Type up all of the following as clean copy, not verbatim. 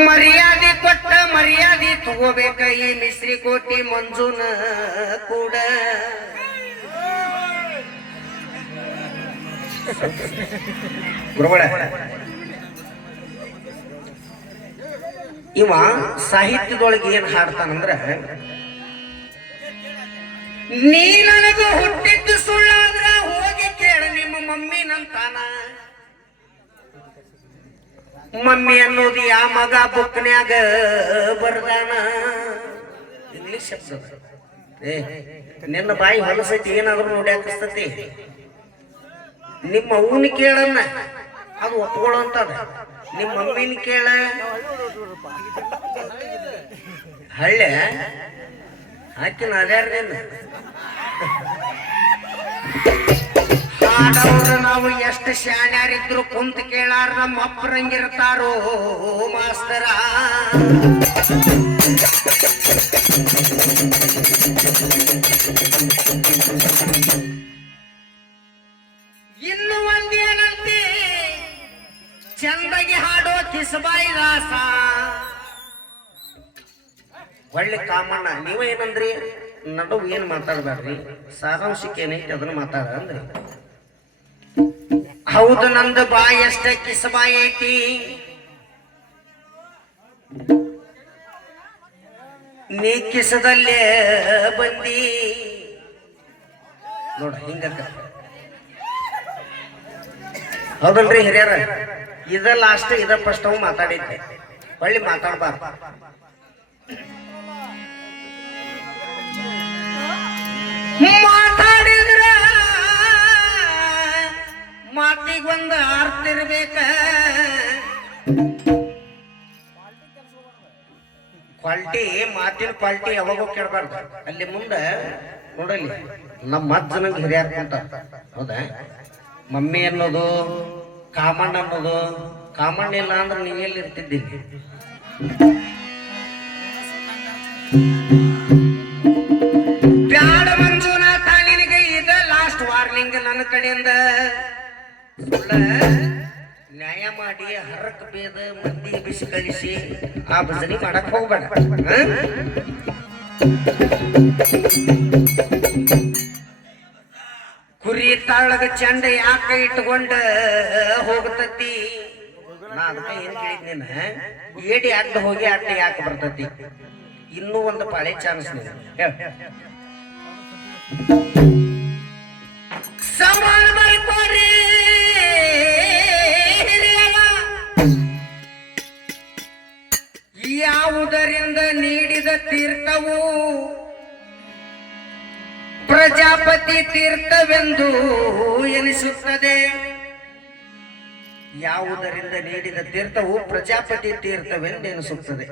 ಮರ್ಯಾದೆ ಕೊಟ್ಟ ಮರ್ಯಾದೆ ತಗೋಬೇಕ ಈ ಮಿಶ್ರಿ ಕೋಟಿ ಮಂಜುನ ಕೂಡ ಇವ ಸಾಹಿತ್ಯದೊಳಗೆ ಏನ್ ಹಾಡ್ತಾನಂದ್ರ ನೀ ನನಗೂ ಹುಟ್ಟಿದ್ದು ಸುಳ್ಳಾದ್ರ ಹೋಗಿ ಕೇಳ ನಿಮ್ಮ ಮಮ್ಮಿ ನಂತಾನ ಮಮ್ಮಿ ಅನ್ನೋದು ಯಾ ಮಗ ಬುಕ್ನ್ಯಾಗ ಬರ್ದಾನ ಇಂಗ್ಲಿಷ್ ಶಬ್ದ ನಿನ್ನ ಬಾಯಿ ಹೊಲಸೈತಿ ಏನಾದ್ರು ನೋಡಿ ಹಾಕಿಸ್ತತಿ ನಿಮ್ಮ ಅವ್ವನ ಕೇಳನ್ನ ಅದು ಒಪ್ಕೊಳ್ಳೋಂತದ ನಿಮ್ಮ ಮಮ್ಮಿನ ಕೇಳ ಹಳ್ಳೆ ಹಾಕಿನ ಅದ್ಯಾರ್ದೇನು ಹಾಡವ್ರ ನಾವು ಎಷ್ಟು ಶಾಣ್ಯಾರಿದ್ರು ಕುಂತ ಕೇಳಾರ ನಮ್ಮ ಅಪ್ಪರಂಗಿರ್ತಾರೋ ಮಾಸ್ತರ ಇನ್ನು ಒಂದೇನಂತೆ ಚಂದಗಿ ಹಾಡೋ ಕಿಸಬಾಯಿ ದಾಸ ಒಳ್ಳೆ ಕಾಮಣ್ಣ ನೀವ ಏನಂದ್ರಿ ನಡುವು ಏನ್ ಮಾತಾಡ್ಬೇಡ್ರಿ ಸಾರಾಂಶಕ್ಕೆ ಏನೈತಿ ಅದನ್ನ ಮಾತಾಡ ಅಂದ್ರಿ ಹೌದು ನಂದು ಬಾಯಿ ಅಷ್ಟೇ ಕಿಸಬಾಯಿ ಐತಿ ನೀ ಕಿಸದಲ್ಲೇ ಬಂದಿ ನೋಡ ಹಿಂಗ ಹೌದಲ್ರಿ ಹಿರಿಯರ ಇದ ಲಾಸ್ಟ್ ಇದ ಫಸ್ಟ್ ಅವು ಮಾತಾಡಿದ್ದೆ ಒಳ್ಳೆ ಮಾತಾಡ್ಬಾರ್ದು ಮಾತಾಡಿದ್ರ ಮಾತಿಗೊಂದು ಆರ್ತಿರ್ಬೇಕ ಕ್ವಾಲಿಟಿ ಮಾತಿನ ಕ್ವಾಲಿಟಿ ಯಾವಾಗೂ ಕೇಳಬಾರ್ದು ಅಲ್ಲಿ ಮುಂದೆ ನೋಡಲಿ ನಮ್ಮ ಅಜ್ಜನಂಗೆ ಹಿರಿಯಾರ ಅಂತ ಹೌದಾ ಮಮ್ಮಿ ಅನ್ನೋದು ಕಾಮಣ್ಣ ಅನ್ನೋದು ಕಾಮಣ್ಣ ಇಲ್ಲ ಅಂದ್ರೆ ನೀವೆಲ್ಲಿ ಇರ್ತಿದ್ದೀನಿ ಬ್ಯಾಡ ಮಂಜುನಾಥ ನಿನಗೆ ಇದ ಲಾಸ್ಟ್ ವಾರ್ನಿಂಗ್ ನನ್ನ ಕಡೆಯಿಂದ ನ್ಯಾಯ ಮಾಡಿ ಹರಕ್ ಬೇದ ಮಂದಿ ಬಿಸಿ ಕಳಿಸಿ ಆ ಭಜನೆ ಮಾಡಕ್ ಹೋಗ್ಬೇಡ ಕುರಿ ತಾಳಗ ಚಂಡ ಯಾಕ ಇಟ್ಕೊಂಡ ಹೋಗ್ತತಿ ನಾ ಅದಕ್ಕೆ ಏನ್ ಕೇಳಿದ್ನೇನ ಏಡಿ ಅಡ್ಡ ಹೋಗಿ ಅಡ್ಡ ಯಾಕೆ ಬರ್ತತಿ ಇನ್ನೂ ಒಂದು ಪಾಳೆ ಚಾನ್ಸ್ ಸಮಾನ ಬರ್ಕೋರಿ ಯಾವುದರಿಂದ ನೀಡಿದ ತೀರ್ಥವು ಪ್ರಜಾಪತಿ ತೀರ್ಥವೆಂದು ಎನಿಸುತ್ತದೆ ಯಾವುದರಿಂದ ನೀಡಿದ ತೀರ್ಥವು ಪ್ರಜಾಪತಿ ತೀರ್ಥವೆಂದು ಎನಿಸುತ್ತದೆ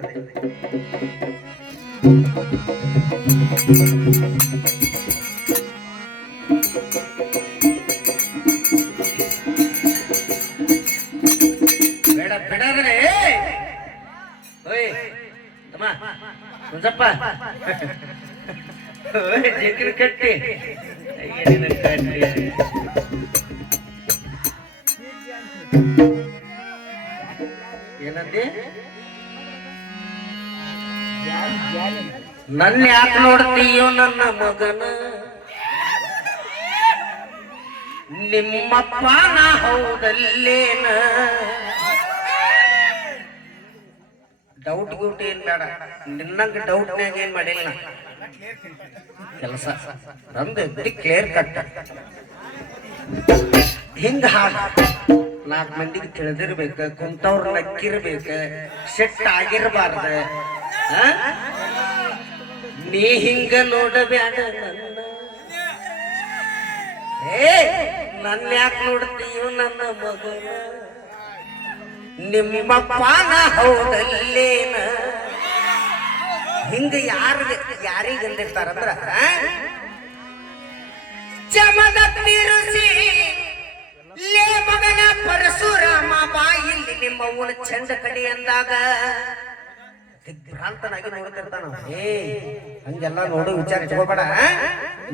ಬೇಡ ಬಿಡದ್ರೆ ಓಯ್ ತಮ್ಮ ಮುಂಜಪ್ಪ ಜಗ್ರಿ ಕಟ್ಟಿ ಏನಂದಿ ನನ್ನ ಯಾಕೆ ನೋಡ್ತೀಯೋ ನನ್ನ ಮಗನ ನಿಮ್ಮಪ್ಪ ನಾ ಹೌದಲ್ಲೇನ ಡೌಟ್ ಗೌಟ್ ಏನ್ ಬೇಡ ನಿನ್ನಂಗ ಡೌಟ್ನ್ಯಾಗ ಏನ್ ಮಾಡಿಲ್ಲ ಕೆಲಸ ನಂದು ಕ್ಲಿಯರ್ ಕಟ್ ಹಿಂಗ ಹಾಡ 4 ಮಂದಿಗೆ ತಿಳಿದಿರ್ಬೇಕ ಕುಂತವ್ರ ನಕ್ಕಿರ್ಬೇಕ ಸೆಟ್ ಆಗಿರ್ಬಾರ್ದ ನೀ ಹಿಂಗ ನೋಡಬ್ಯಾಡ ನನ್ನ ಯಾಕೆ ನೋಡ್ತೀಯೋ ನನ್ನ ಮಗನ ನಿಮ್ಮಪ್ಪನ ಹೌದಲ್ಲೇನ ಹಿಂಗ ಯಾರಿಗೆ ಅಂದಿರ್ತಾರಂದ್ರ ಚಮದ ತಿರುಸಿ ಲೇ ಮಗನ ಪರಶುರಾಮ ಬಾ ಇಲ್ಲಿ ನಿಮ್ಮ ಅವನ ಚಂದ ಕಡಿ ಅಂದಾಗ ದಿಗ್ಭ್ರಾಂತನಾಗಿ ನೋಡ್ತಿರ್ತಾನ ಹಂಗೆಲ್ಲ ನೋಡು ವಿಚಾರ ತಗೋಬೇಡ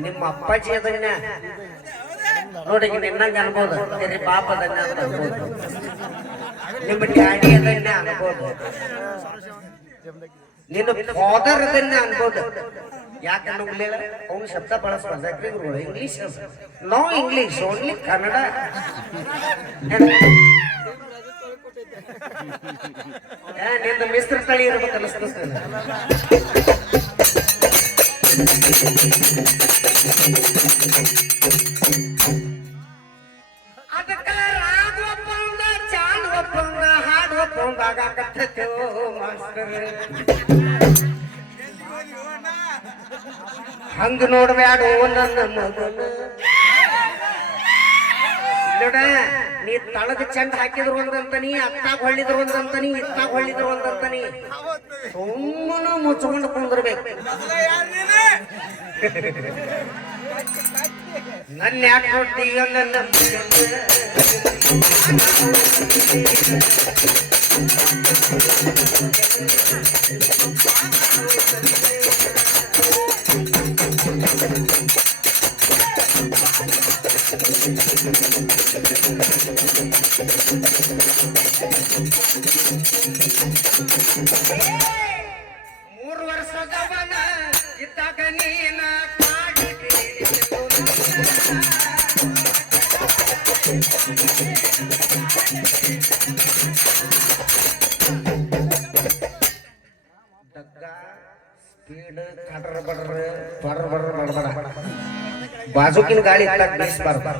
ನಿಮ್ಮ ಅಪ್ಪಾಜಿ ಅದನ್ನ ನೋಡಿ ನಿನ್ನಂಗ ಅನ್ಬೋದು ಪಾಪ ಅದನ್ನ ನಿಮ್ಮ ಡ್ಯಾಡಿ ಅದನ್ನೇ ಅನ್ಬೋದು, ನಿನ್ನ ಫಾದರ್ ಅದನ್ನೇ ಅನ್ಬೋದು. ಯಾಕೆ ಅನ್ನೋಗ್ಲಿಲ್ಲ, ಅವನು ಶಬ್ದ ಬಳಸ್ಬಾರ್ದು. English, no English, only Kannada. ನಿನ್ನ ಮಿಸ್ತ್ರ ತಳಿ ಇರ್ಬೇಕು ಅನಿಸ್ತದೆ. ಅದಕ್ಕ ರಾಗ ಒಪ್ಪಂದ, ಚಾಂದ್ ಒಪ್ಪಂದ, ಹಾಡು ಒಪ್ಪಂದ ಆಗಾಕತ್ತೇವೋ ಮಾಸ್ತರ್. ಹಂಗ ನೋಡ್ಬ್ಯಾಡು ನನ್ನ ಮಗನ. ನೋಡ, ನೀ ತಳಗ ಚಂದ ಹಾಕಿದ್ರು ಒಂದಂತನಿ, ಅತ್ತಾಗ ಹೊಳ್ಳಿದ್ರು ಒಂದಂತನಿ, ಇತ್ತಾಗ ಹೊಳ್ಳಿದ್ರು ಒಂದಂತನಿ. ಸುಮ್ಮನ ಮುಚ್ಕೊಂಡು ಕುಂದ್ರಬೇಕು. ನನ್ನ ಯಾಕೆ ನೋಡ್ತೀಯ ನನ್ನ ಮೂರು ವರ್ಷದವನ ಇದ್ದಾಗ ನೀನ ಸ್ಪೀಡ್ ಕಡ್ರ ಬಡ್ರ ಬಡ್ರ ಬಡ್ರ ಬಡಬಡ ಬಾಜುಕಿನ ಗಾಳಿ ಇದ್ದಾಗ ಬೀಸ್ಬಾರ್ದು.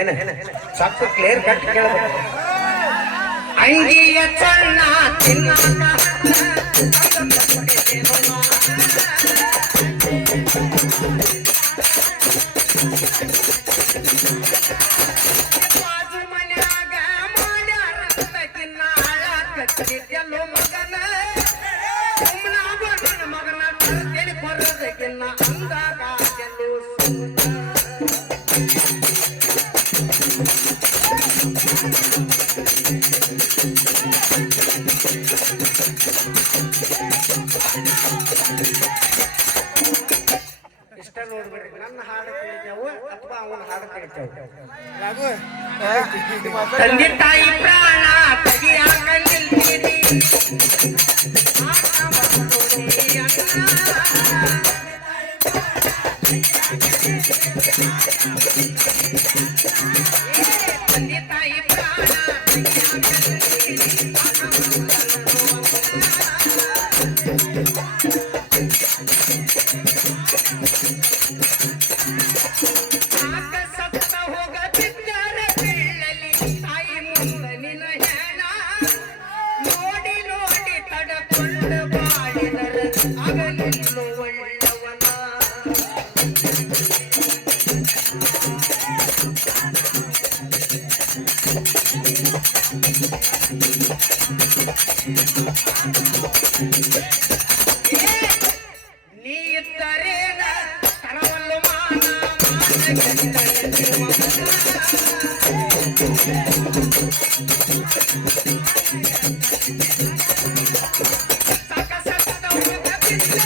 ಏನ ಸ್ವಲ್ಪ ಕ್ಲಿಯರ್ ಕಟ್ ಕೇಳಬೇಕು. ಅಂಗಿಯ ಚಣ್ಣ ತಿನ್ನಾಕ ಬಾಜು ಮನ್ಯಾಗ ಮಾಡ್ಯಾರ ಕಿನ್ನಾಳ ಕಚ್ಚಿದ್ಯಲ್ಲೋ ಮಗನ. ಸುಮ್ಮನಾಗ ನನ್ನ ಮಗನ ತರ್ತೇನೆ ಕೊರದಕ್ಕಿನ್ನ ಅಂದಾಗ ಗೆಲ್ಲು ಇಷ್ಟ ನೋಡ್ಬಿಡ್ರಿ. ನನ್ನ ಹಾಡು ಕೇಳಿದ್ದೇವು ಅಥವಾ ಅವನ ಹಾಡು ಕೇಳ್ತೇವೆ. ತಂದೆ ತಾಯಿ ಪ್ರಾಣ ತೆಗಿಯಾಕ ನಿಲ್ತೀನಿ, ತಂದೆ ತಾಯಿ ಪ್ರಾಣ ಸತ್ತ ಹೋಗ ಬಿದ್ದರ ಬೀಳಲಿ ತಾಯಿ ಮುಂದ ನಿನ್ನ ಹೆಣ. ನೋಡಿ ನೋಡಿ ತಡಕೊಂಡು ಬಾಳಿದರ ಆಗಲಿಲ್ಲ ಒಳ್ಳವನ. ನೀ ಇದ್ದರೇನ ತರವಲ್ಲು ಮಾನ ಸಾಕ ಸತ್ತ ಹೋಗ ಬಿದ್ದರ